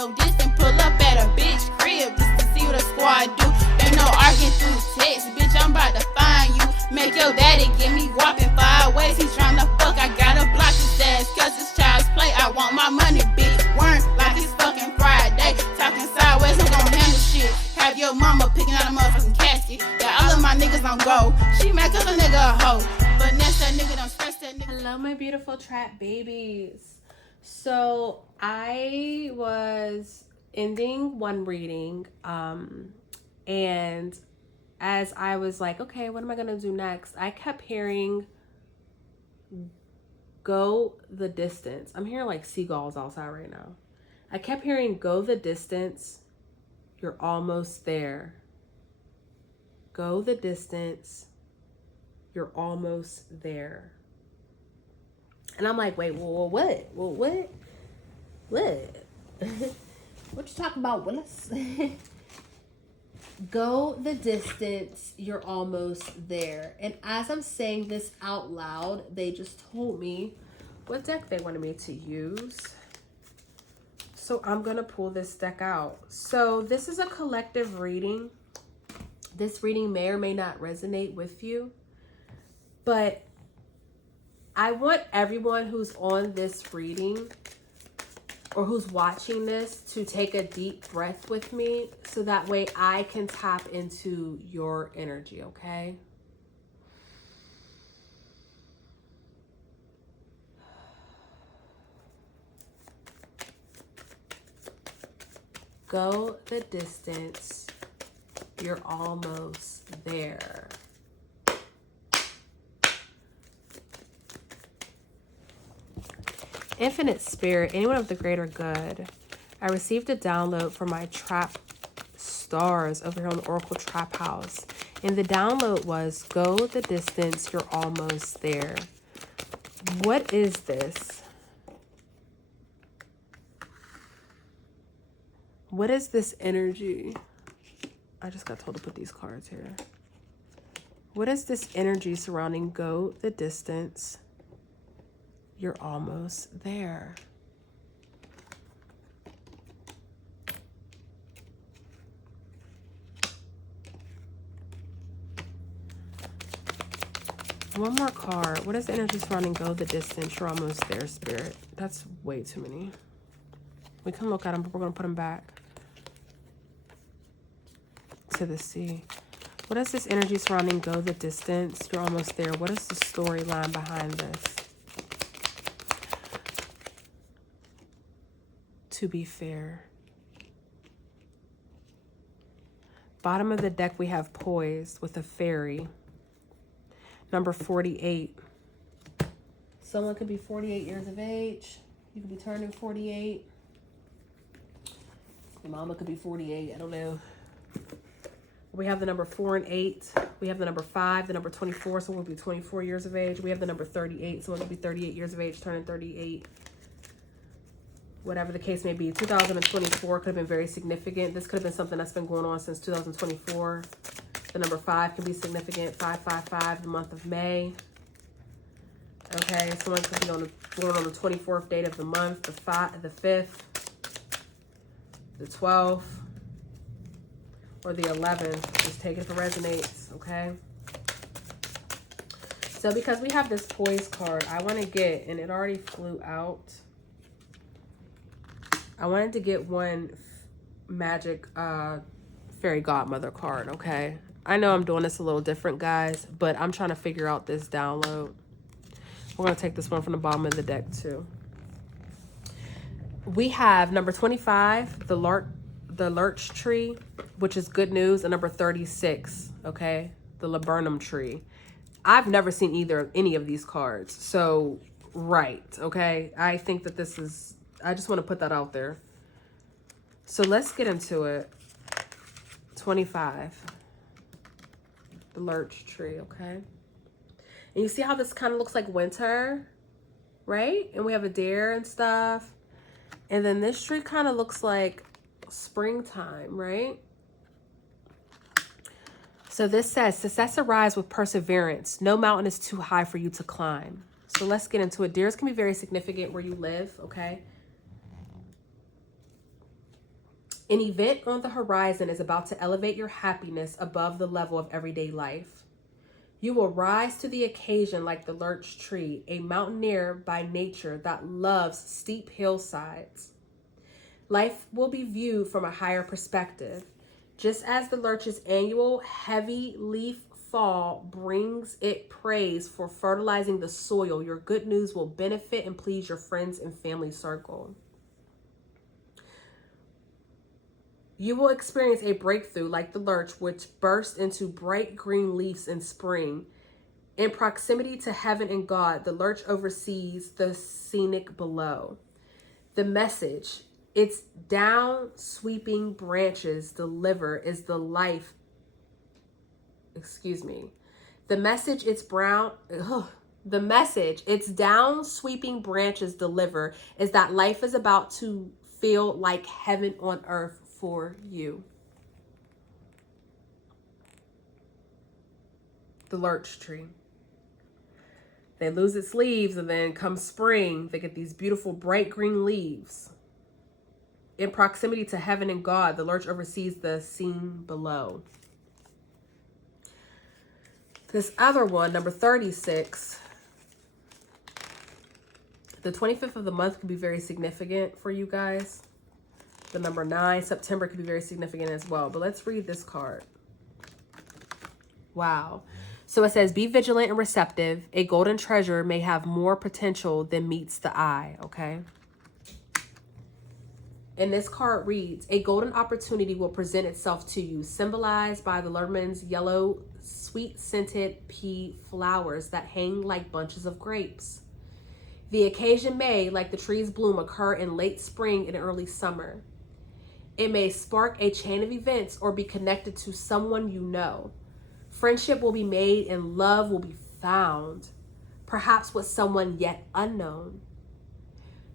no distance. Pull up at a bitch crib just to see what a squad do. Ain't no arguing through text, bitch, I'm about to find you. Make your daddy give me whopping 5 ways. He tryna fuck, I gotta block his ass, cause it's child's play. I want my money, bitch. Weren't like it's fucking Friday. Talking sideways, who gon' handle shit? Have your mama picking out a motherfucking casket. Yeah, all of my niggas on go. She mad cause a nigga a hoe. But next that nigga don't stress that nigga. Hello, my beautiful trap babies. So I was ending one reading, and as I was like, okay, what am I gonna do next? I kept hearing go the distance. I'm hearing like seagulls outside right now. I kept hearing go the distance. You're almost there. Go the distance. You're almost there. And I'm like, wait, well, what? Well, what? What? What you talking about, Willis? Go the distance, you're almost there. And as I'm saying this out loud, they just told me what deck they wanted me to use. So I'm going to pull this deck out. So this is a collective reading. This reading may or may not resonate with you, but I want everyone who's on this reading or who's watching this to take a deep breath with me so that way I can tap into your energy, okay? Go the distance. You're almost there. Infinite Spirit, anyone of the greater good, I received a download from my trap stars over here on the Oracle Traphouse. And the download was, go the distance, you're almost there. What is this? What is this energy? I just got told to put these cards here. What is this energy surrounding go the distance? You're almost there. One more card. What is the energy surrounding go the distance? You're almost there, Spirit. That's way too many. We can look at them, but we're going to put them back to the sea. What is this energy surrounding go the distance? You're almost there. What is the storyline behind this? To be fair. Bottom of the deck, we have poised with a fairy. Number 48. Someone could be 48 years of age. You could be turning 48. Your mama could be 48. I don't know. We have the number 4 and 8. We have the number 5, the number 24. Someone will be 24 years of age. We have the number 38. Someone will be 38 years of age, turning 38. Whatever the case may be, 2024 could have been very significant. This could have been something that's been going on since 2024. The number 5 can be significant. 555, the month of May. Okay, someone could be born on the 24th date of the month, the 5th, the 12th, or the 11th. Just take it if it resonates, okay? So because we have this poise card, I want to get, and it already flew out, I wanted to get one magic fairy godmother card, okay? I know I'm doing this a little different, guys, but I'm trying to figure out this download. We're going to take this one from the bottom of the deck, too. We have number 25, the lurch tree, which is good news, and number 36, okay? The laburnum tree. I've never seen any of these cards, so, right, okay? I think that this is... I just want to put that out there. So let's get into it. 25. The lurch tree, okay? And you see how this kind of looks like winter, right? And we have a deer and stuff. And then this tree kind of looks like springtime, right? So this says, success arrives with perseverance. No mountain is too high for you to climb. So let's get into it. Deers can be very significant where you live, okay? An event on the horizon is about to elevate your happiness above the level of everyday life. You will rise to the occasion like the lurch tree, a mountaineer by nature that loves steep hillsides. Life will be viewed from a higher perspective. Just as the lurch's annual heavy leaf fall brings it praise for fertilizing the soil, your good news will benefit and please your friends and family circle. You will experience a breakthrough like the lurch, which bursts into bright green leaves in spring. In proximity to heaven and God, the lurch oversees the scenic below. The message its down sweeping branches deliver is the life. The message its down sweeping branches deliver is that life is about to feel like heaven on earth for you. The lurch tree. They lose its leaves, and then come spring, they get these beautiful bright green leaves. In proximity to heaven and God, the lurch oversees the scene below. This other one, number 36, the 25th of the month could be very significant for you guys. The number 9, September, could be very significant as well. But let's read this card. Wow. So it says, be vigilant and receptive. A golden treasure may have more potential than meets the eye, okay? And this card reads, a golden opportunity will present itself to you, symbolized by the Lerman's yellow, sweet-scented pea flowers that hang like bunches of grapes. The occasion may, like the tree's bloom, occur in late spring and early summer. It may spark a chain of events or be connected to someone you know. Friendship will be made and love will be found, perhaps with someone yet unknown.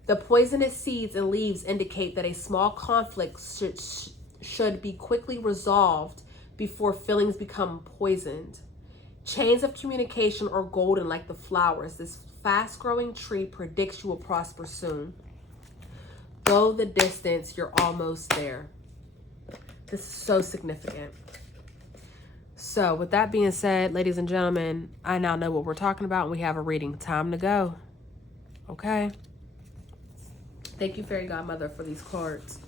The poisonous seeds and leaves indicate that a small conflict should be quickly resolved before feelings become poisoned. Chains of communication are golden like the flowers. This fast-growing tree predicts you will prosper soon. Go the distance, you're almost there. This is so significant. So with that being said, ladies and gentlemen, I now know what we're talking about and we have a reading. Time to go. Okay. Thank you, Fairy Godmother, for these cards.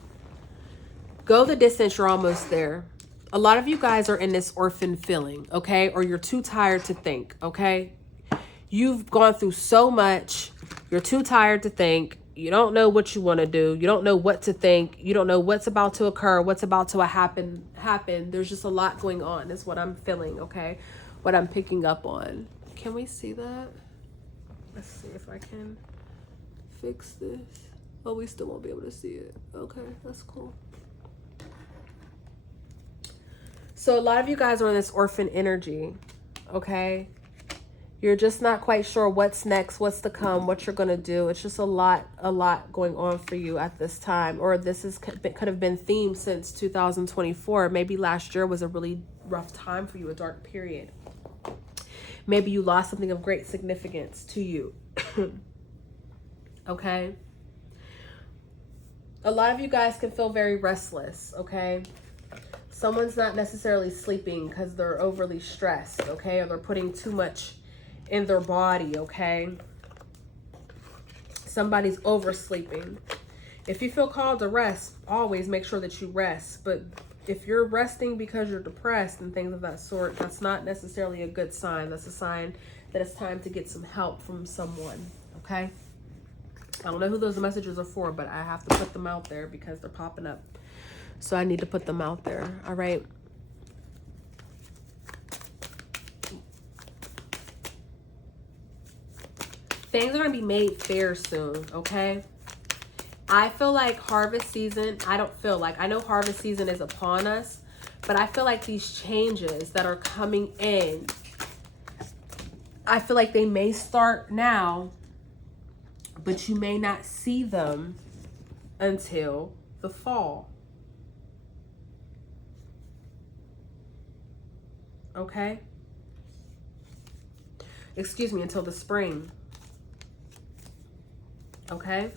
Go the distance, you're almost there. A lot of you guys are in this orphan feeling, okay? Or you're too tired to think, okay? You've gone through so much. You're too tired to think. You don't know what you want to do. You don't know what to think. You don't know what's about to occur, what's about to happen. There's just a lot going on is what I'm feeling, okay? What I'm picking up on. Can we see that? Let's see if I can fix this. Oh, we still won't be able to see it. Okay, that's cool. So a lot of you guys are in this orphan energy, okay? You're just not quite sure what's next, what's to come, what you're going to do. It's just a lot going on for you at this time. Or this could have been themed since 2024. Maybe last year was a really rough time for you, a dark period. Maybe you lost something of great significance to you. Okay? A lot of you guys can feel very restless, okay? Someone's not necessarily sleeping because they're overly stressed, okay? Or they're putting too much in their body, okay? Somebody's oversleeping. If you feel called to rest, always make sure that you rest. But if you're resting because you're depressed and things of that sort, that's not necessarily a good sign. That's a sign that it's time to get some help from someone, okay? I don't know who those messages are for, but I have to put them out there because they're popping up. So I need to put them out there, all right? Things are going to be made fair soon, okay? I feel like harvest season, I know harvest season is upon us, but I feel like these changes that are coming in, I feel like they may start now, but you may not see them until the fall. Okay? Excuse me, until the spring. Okay?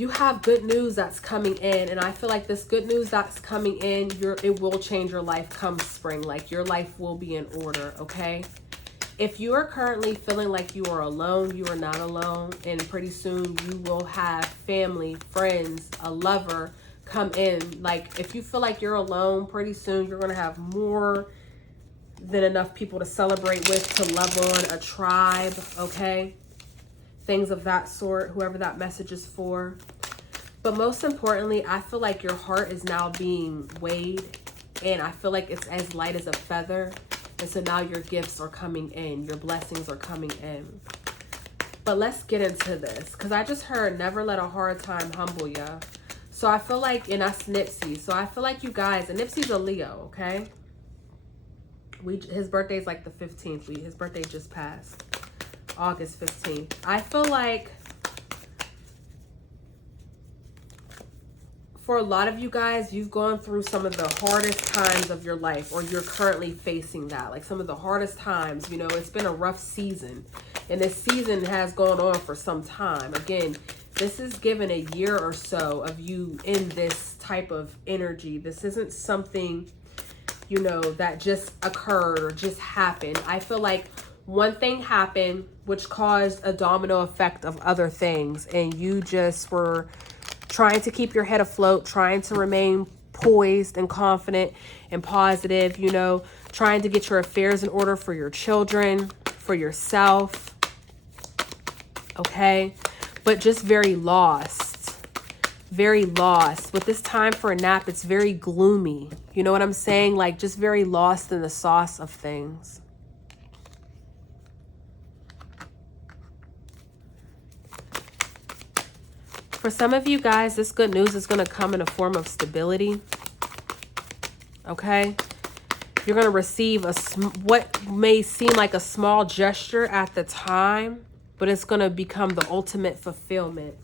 You have good news that's coming in, and I feel like this good news that's coming in, it will change your life come spring. Like your life will be in order, okay? If you are currently feeling like you are alone, you are not alone, and pretty soon you will have family, friends, a lover come in. Like if you feel like you're alone, pretty soon you're going to have more than enough people to celebrate with, to love on, a tribe, okay? Things of that sort, whoever that message is for. But most importantly, I feel like your heart is now being weighed, and I feel like it's as light as a feather. And so now your gifts are coming in, your blessings are coming in. But let's get into this, because I just heard never let a hard time humble ya. So I feel like, and that's Nipsey. So I feel like you guys, and Nipsey's a Leo, okay? His birthday's like the 15th. His birthday just passed. August 15th. I feel like for a lot of you guys, you've gone through some of the hardest times of your life, or you're currently facing that. Like some of the hardest times, you know, it's been a rough season, and this season has gone on for some time. Again, this is given a year or so of you in this type of energy. This isn't something, you know, that just occurred or just happened. I feel like one thing happened which caused a domino effect of other things, and you just were trying to keep your head afloat, trying to remain poised and confident and positive, you know, trying to get your affairs in order for your children, for yourself, okay? But just very lost, very lost. With this time for a nap, it's very gloomy. You know what I'm saying? Like just very lost in the sauce of things. For some of you guys, this good news is going to come in a form of stability. Okay? You're going to receive what may seem like a small gesture at the time, but it's going to become the ultimate fulfillment.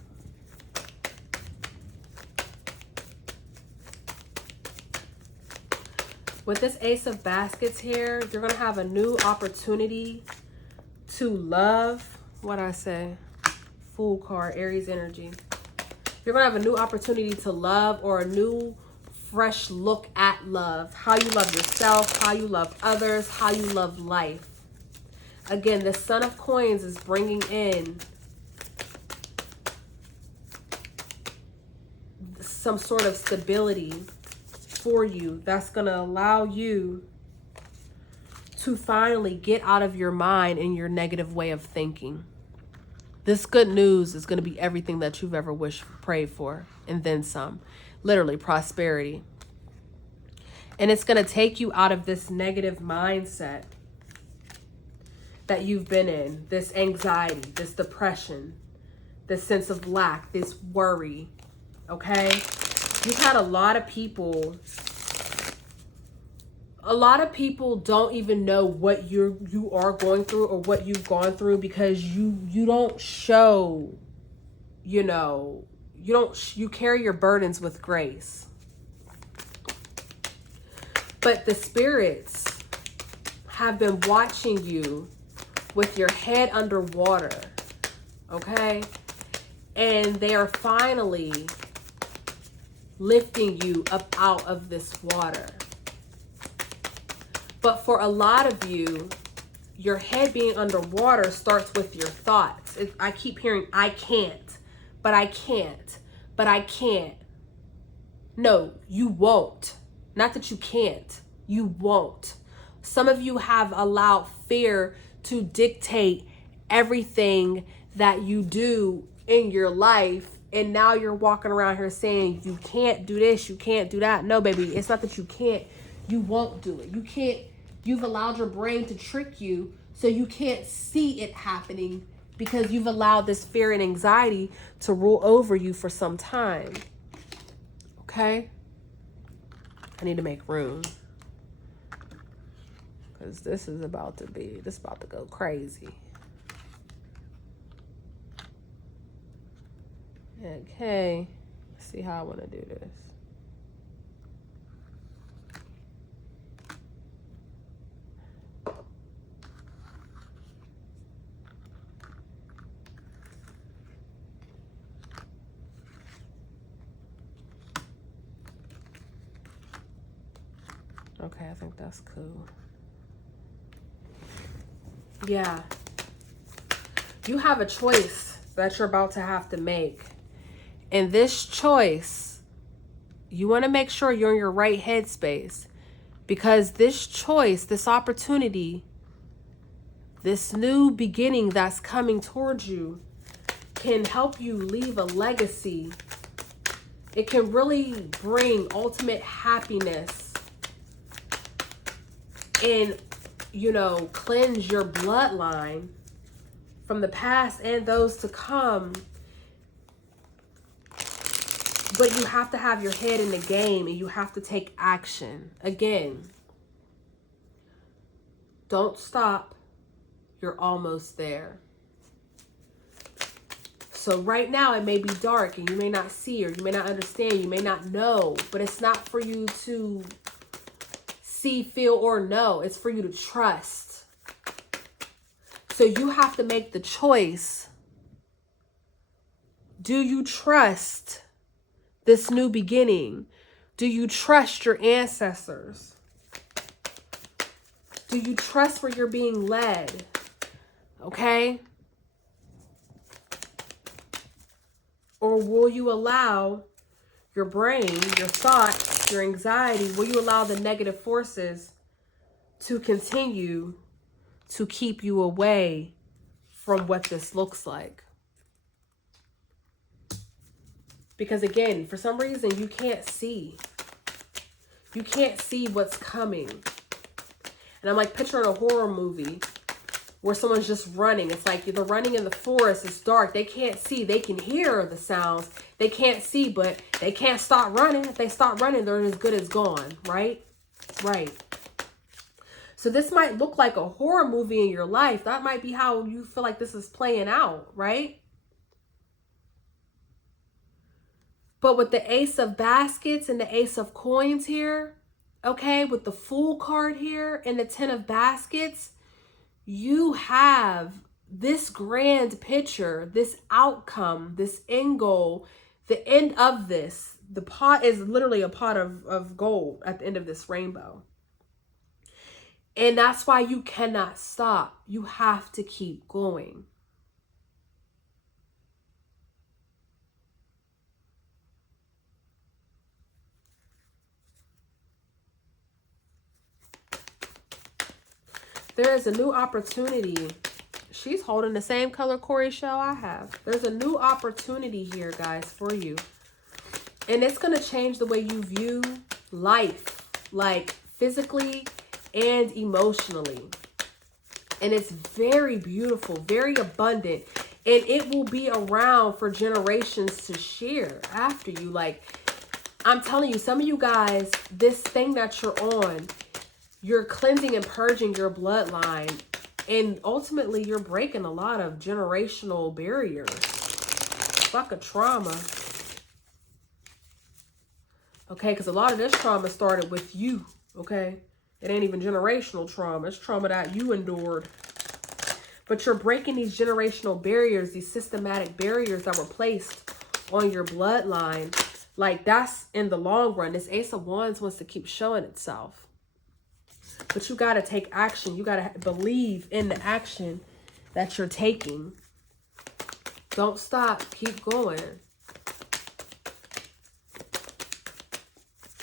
With this Ace of Baskets here, you're going to have a new opportunity to love. What I say? Fool card, Aries energy. You're going to have a new opportunity to love, or a new fresh look at love. How you love yourself, how you love others, how you love life. Again, the Son of Coins is bringing in some sort of stability for you that's going to allow you to finally get out of your mind and your negative way of thinking. This good news is going to be everything that you've ever wished, prayed for, and then some. Literally, prosperity. And it's going to take you out of this negative mindset that you've been in. This anxiety, this depression, this sense of lack, this worry. Okay? You've had a lot of people don't even know what you are going through, or what you've gone through, because you don't show, you know, you carry your burdens with grace. But the spirits have been watching you with your head underwater, okay? And they are finally lifting you up out of this water. But for a lot of you, your head being underwater starts with your thoughts. I keep hearing, I can't, but I can't, but I can't. No, you won't. Not that you can't, you won't. Some of you have allowed fear to dictate everything that you do in your life. And now you're walking around here saying, you can't do this, you can't do that. No, baby, it's not that you can't, you won't do it. You can't. You've allowed your brain to trick you, so you can't see it happening, because you've allowed this fear and anxiety to rule over you for some time. Okay? I need to make room, because this is about to go crazy. Okay. Let's see how I want to do this. Okay, I think that's cool. Yeah. You have a choice that you're about to have to make. And this choice, you want to make sure you're in your right headspace. Because this choice, this opportunity, this new beginning that's coming towards you can help you leave a legacy. It can really bring ultimate happiness and, you know, cleanse your bloodline from the past and those to come. But you have to have your head in the game and you have to take action. Again, don't stop. You're almost there. So right now it may be dark and you may not see or you may not understand, you may not know, but it's not for you to see, feel, or know. It's for you to trust. So you have to make the choice. Do you trust this new beginning? Do you trust your ancestors? Do you trust where you're being led? Okay? Or will you allow your brain, your thoughts, your anxiety, will you allow the negative forces to continue to keep you away from what this looks like? Because again, for some reason, you can't see. You can't see what's coming. And I'm like picturing a horror movie where someone's just running. It's like they're running in the forest. It's dark. They can't see. They can hear the sounds. They can't see, but they can't stop running. If they stop running, they're as good as gone, right? Right. So this might look like a horror movie in your life. That might be how you feel like this is playing out, right? But with the Ace of Baskets and the Ace of Coins here, okay, with the Fool card here and the Ten of Baskets, you have this grand picture, this outcome, this end goal, the end of this. The pot is literally a pot of gold at the end of this rainbow. And that's why you cannot stop. You have to keep going. There is a new opportunity. She's holding the same color Corey shell I have. There's a new opportunity here, guys, for you. And it's going to change the way you view life, like physically and emotionally. And it's very beautiful, very abundant. And it will be around for generations to share after you. Like, I'm telling you, some of you guys, this thing that you're on, you're cleansing and purging your bloodline. And ultimately, you're breaking a lot of generational barriers. It's like a trauma. Okay, because a lot of this trauma started with you. Okay? It ain't even generational trauma. It's trauma that you endured. But you're breaking these generational barriers, these systematic barriers that were placed on your bloodline. Like, that's in the long run. This Ace of Wands wants to keep showing itself. But you got to take action. You got to believe in the action that you're taking. Don't stop. Keep going.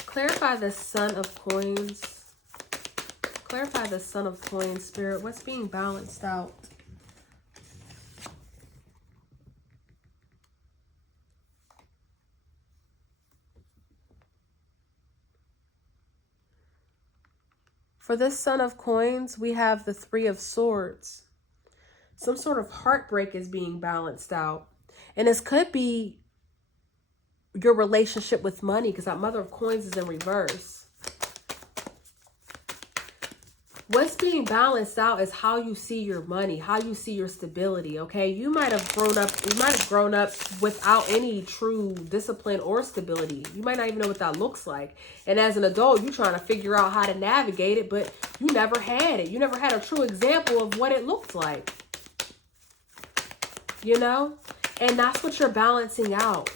Clarify the Son of Coins. Clarify the Son of Coins, Spirit. What's being balanced out? For this Son of Coins, we have the Three of Swords. Some sort of heartbreak is being balanced out. And this could be your relationship with money, because that Mother of Coins is in reverse. What's being balanced out is how you see your money, how you see your stability, okay? You might have grown up without any true discipline or stability. You might not even know what that looks like. And as an adult, you're trying to figure out how to navigate it, but you never had it. You never had a true example of what it looked like. You know? And that's what you're balancing out.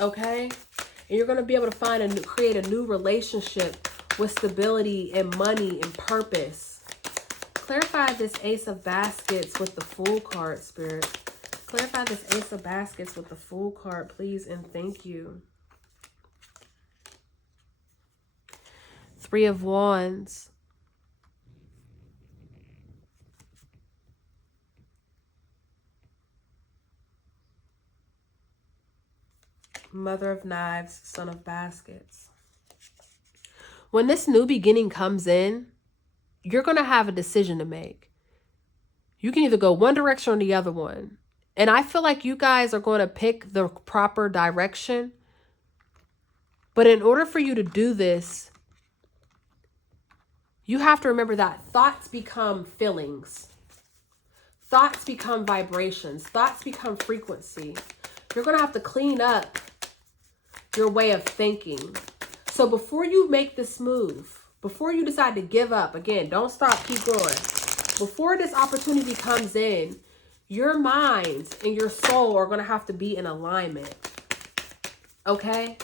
Okay? And you're going to be able to find and create a new relationship with stability and money and purpose. Clarify this Ace of Baskets with the Fool card, Spirit. Clarify this Ace of Baskets with the Fool card, please, and thank you. Three of Wands. Mother of Knives, Son of Baskets. When this new beginning comes in, you're going to have a decision to make. You can either go one direction or the other one. And I feel like you guys are going to pick the proper direction. But in order for you to do this, you have to remember that thoughts become feelings. Thoughts become vibrations. Thoughts become frequency. You're going to have to clean up your way of thinking. So before you make this move, before you decide to give up, again, don't stop, keep going. Before this opportunity comes in, your mind and your soul are going to have to be in alignment. Okay?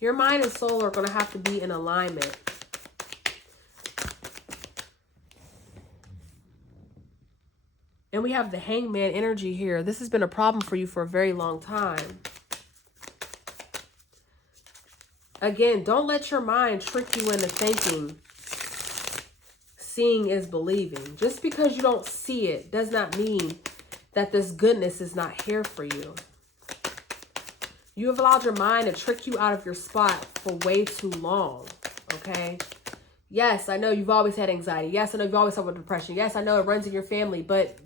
Your mind and soul are going to have to be in alignment. And we have the Hangman energy here. This has been a problem for you for a very long time. Again, don't let your mind trick you into thinking seeing is believing. Just because you don't see it does not mean that this goodness is not here for you. You have allowed your mind to trick you out of your spot for way too long, okay? Yes, I know you've always had anxiety. Yes, I know you've always suffered with depression. Yes, I know it runs in your family, but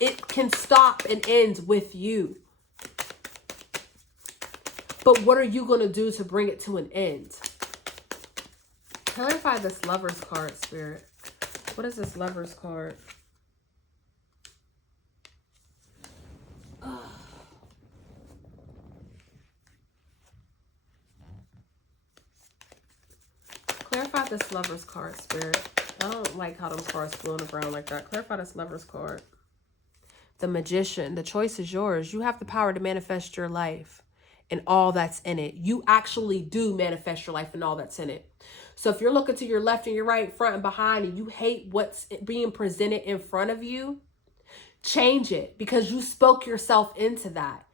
it can stop and end with you. But what are you going to do to bring it to an end? Clarify this Lover's card, Spirit. What is this Lover's card? Clarify this Lover's card, Spirit. I don't like how those cards flow on the ground like that. Clarify this Lover's card. The Magician. The choice is yours. You have the power to manifest your life and all that's in it. You actually do manifest your life and all that's in it. So if you're looking to your left and your right, front and behind, and you hate what's being presented in front of you, change it, because you spoke yourself into that.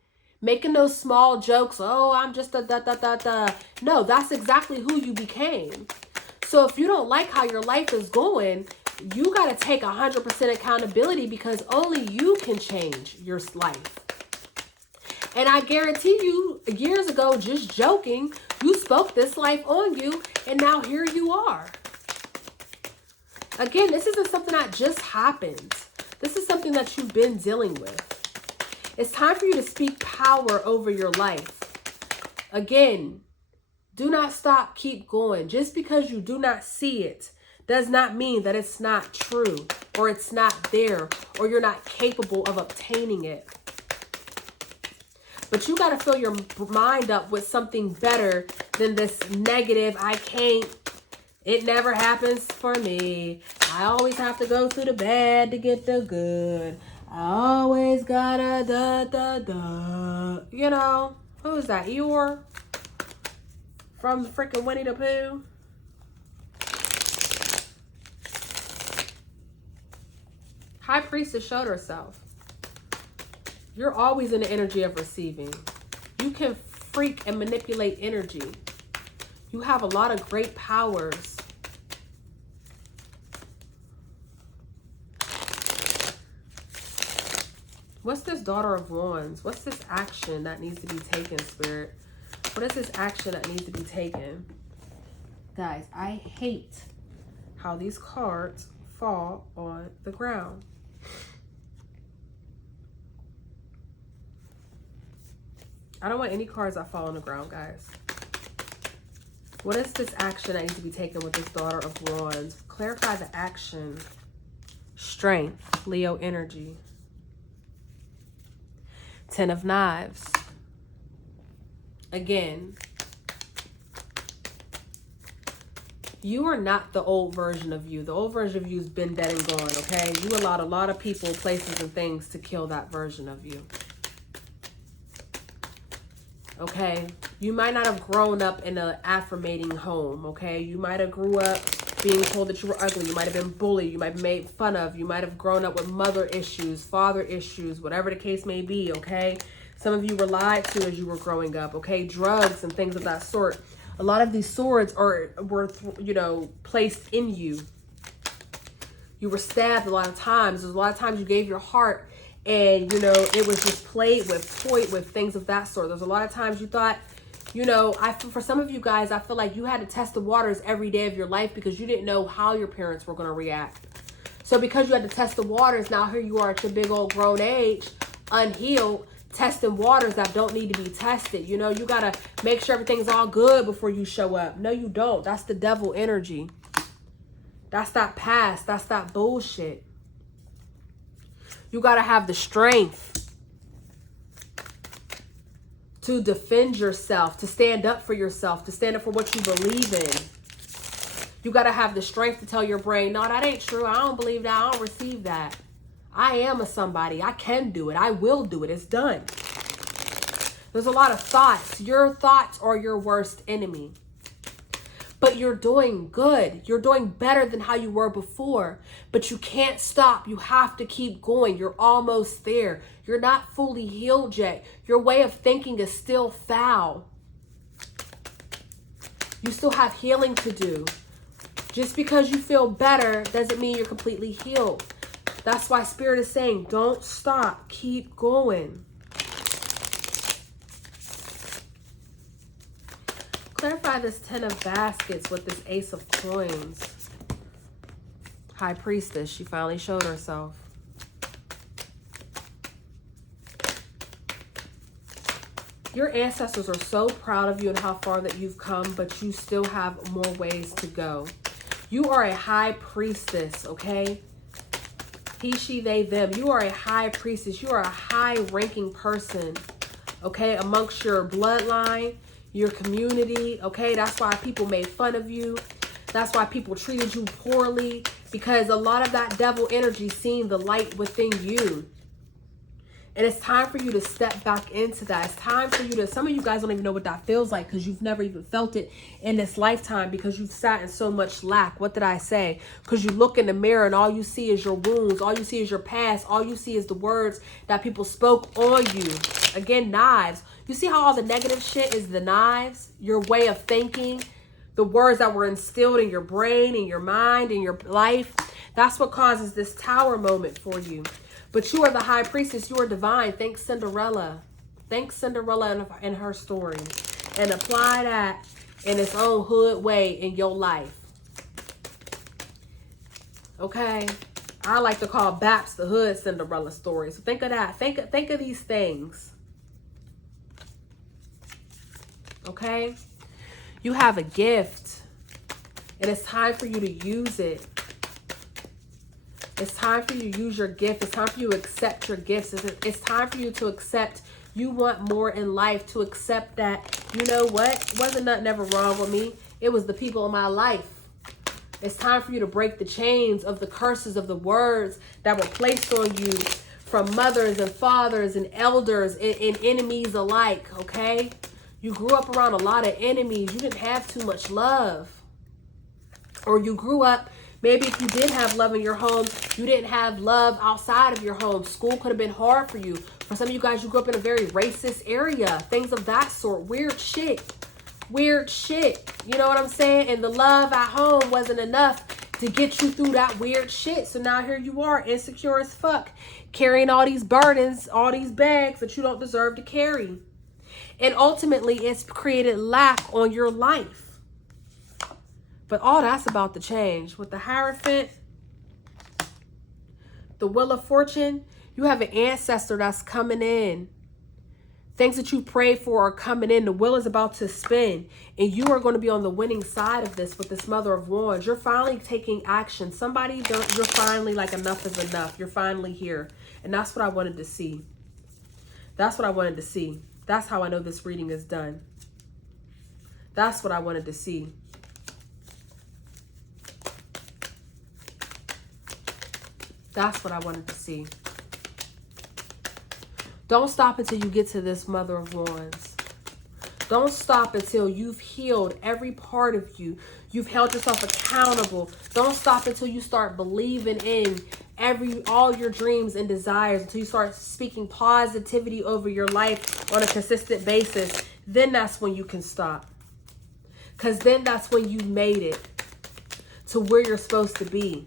Making those small jokes, oh, I'm just a da-da-da-da. No, that's exactly who you became. So if you don't like how your life is going, you got to take 100% accountability, because only you can change your life. And I guarantee you, years ago, just joking, you spoke this life on you, and now here you are. Again, this isn't something that just happened. This is something that you've been dealing with. It's time for you to speak power over your life. Again, do not stop, keep going. Just because you do not see it does not mean that it's not true, or it's not there, or you're not capable of obtaining it. But you got to fill your mind up with something better than this negative, I can't, it never happens for me. I always have to go through the bad to get the good. I always gotta da-da-da. You know, who's that? Eeyore? From the freaking Winnie the Pooh? High Priestess showed herself. You're always in the energy of receiving. You can freak and manipulate energy. You have a lot of great powers. What's this Daughter of Wands? What's this action that needs to be taken, Spirit? What is this action that needs to be taken? Guys, I hate how these cards fall on the ground. I don't want any cards that fall on the ground, guys. What is this action that needs to be taken with this Daughter of Wands? Clarify the action. Strength, Leo energy. Ten of Knives. Again, you are not the old version of you. The old version of you has been dead and gone, okay? You allowed a lot of people, places, and things to kill that version of you. Okay, you might not have grown up in an affirmating home. Okay, you might have grew up being told that you were ugly. You might have been bullied. You might have made fun of. You might have grown up with mother issues, father issues, whatever the case may be. Okay, some of you were lied to as you were growing up. Okay, drugs and things of that sort. A lot of these swords were placed in you. You were stabbed a lot of times. There's a lot of times you gave your heart, and, it was just played with, toyed with, things of that sort. There's a lot of times you thought, for some of you guys, I feel like you had to test the waters every day of your life because you didn't know how your parents were going to react. So because you had to test the waters, now here you are at your big old grown age, unhealed, testing waters that don't need to be tested. You got to make sure everything's all good before you show up. No, you don't. That's the devil energy. That's that past. That's that bullshit. You got to have the strength to defend yourself, to stand up for yourself, to stand up for what you believe in. You got to have the strength to tell your brain, no, that ain't true. I don't believe that. I don't receive that. I am a somebody. I can do it. I will do it. It's done. There's a lot of thoughts. Your thoughts are your worst enemy. But you're doing good. You're doing better than how you were before. But you can't stop. You have to keep going. You're almost there. You're not fully healed yet. Your way of thinking is still foul. You still have healing to do. Just because you feel better doesn't mean you're completely healed. That's why Spirit is saying, don't stop. Keep going. Clarify this 10 of baskets with this Ace of coins. High Priestess, she finally showed herself. Your ancestors are so proud of you and how far that you've come, but you still have more ways to go. You are a high priestess, okay? He, she, they, them. You are a high priestess. You are a high-ranking person, okay, amongst your bloodline, your community, okay? That's why people made fun of you. That's why people treated you poorly, because a lot of that devil energy seen the light within you. And it's time for you to step back into that. It's time for you to, some of you guys don't even know what that feels like because you've never even felt it in this lifetime because you've sat in so much lack. What did I say? Because you look in the mirror and all you see is your wounds. All you see is your past. All you see is the words that people spoke on you. Again, knives. You see how all the negative shit is the knives? Your way of thinking, the words that were instilled in your brain, in your mind, in your life. That's what causes this tower moment for you. But you are the high priestess. You are divine. Thank Cinderella. Thank Cinderella in her story. And apply that in its own hood way in your life. Okay? I like to call Baps the hood Cinderella story. So think of that. Think of these things. Okay? You have a gift. And it's time for you to use it. It's time for you to use your gift. It's time for you to accept your gifts. It's time for you to accept you want more in life, to accept that, you know what? Wasn't nothing ever wrong with me. It was the people in my life. It's time for you to break the chains of the curses of the words that were placed on you from mothers and fathers and elders and enemies alike, okay? You grew up around a lot of enemies. You didn't have too much love. Or you grew up, maybe if you did have love in your home, you didn't have love outside of your home. School could have been hard for you. For some of you guys, you grew up in a very racist area. Things of that sort. Weird shit. Weird shit. You know what I'm saying? And the love at home wasn't enough to get you through that weird shit. So now here you are, insecure as fuck, carrying all these burdens, all these bags that you don't deserve to carry. And ultimately, it's created lack on your life. But all that's about to change. With the Hierophant, the Wheel of Fortune, you have an ancestor that's coming in. Things that you prayed for are coming in. The wheel is about to spin. And you are going to be on the winning side of this with this Mother of Wands. You're finally taking action. You're finally like, enough is enough. You're finally here. And that's what I wanted to see. That's what I wanted to see. That's how I know this reading is done. That's what I wanted to see. That's what I wanted to see. Don't stop until you get to this Mother of Wands. Don't stop until you've healed every part of you. You've held yourself accountable. Don't stop until you start believing in all your dreams and desires, until you start speaking positivity over your life on a consistent basis. Then that's when you can stop. Because then that's when you made it to where you're supposed to be.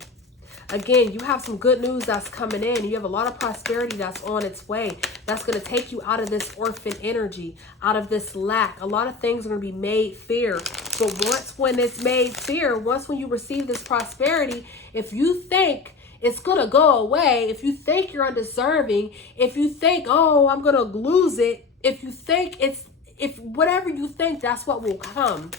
Again, you have some good news that's coming in. You have a lot of prosperity that's on its way. That's going to take you out of this orphan energy, out of this lack. A lot of things are going to be made fair. But when it's made fair, when you receive this prosperity, if you think it's going to go away, if you think you're undeserving, if you think, oh, I'm going to lose it, if you think if whatever you think, that's what will come.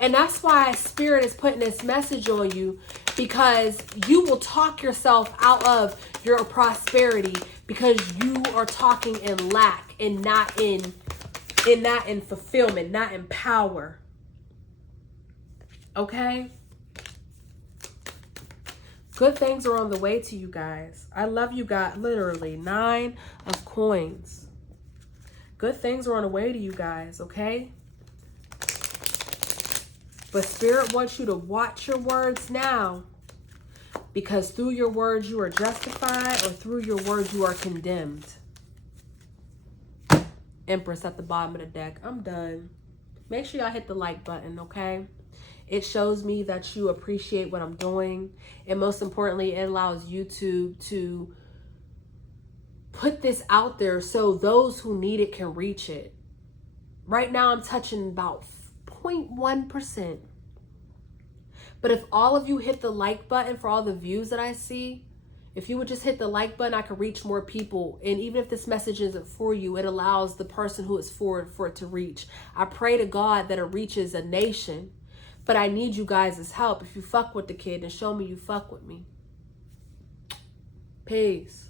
And that's why Spirit is putting this message on you, because you will talk yourself out of your prosperity, because you are talking in lack and not in fulfillment, not in power. Okay? Good things are on the way to you guys. I love you guys. Literally, 9 of coins. Good things are on the way to you guys, okay? But Spirit wants you to watch your words now, because through your words you are justified, or through your words you are condemned. Empress at the bottom of the deck. I'm done. Make sure y'all hit the like button, okay? It shows me that you appreciate what I'm doing. And most importantly, it allows YouTube to put this out there so those who need it can reach it. Right now I'm touching about 0.1%. But if all of you hit the like button for all the views that I see, if you would just hit the like button, I could reach more people. And even if this message isn't for you, it allows the person who it's for it to reach. I pray to God that it reaches a nation. But I need you guys' help. If you fuck with the kid, then show me you fuck with me. Peace.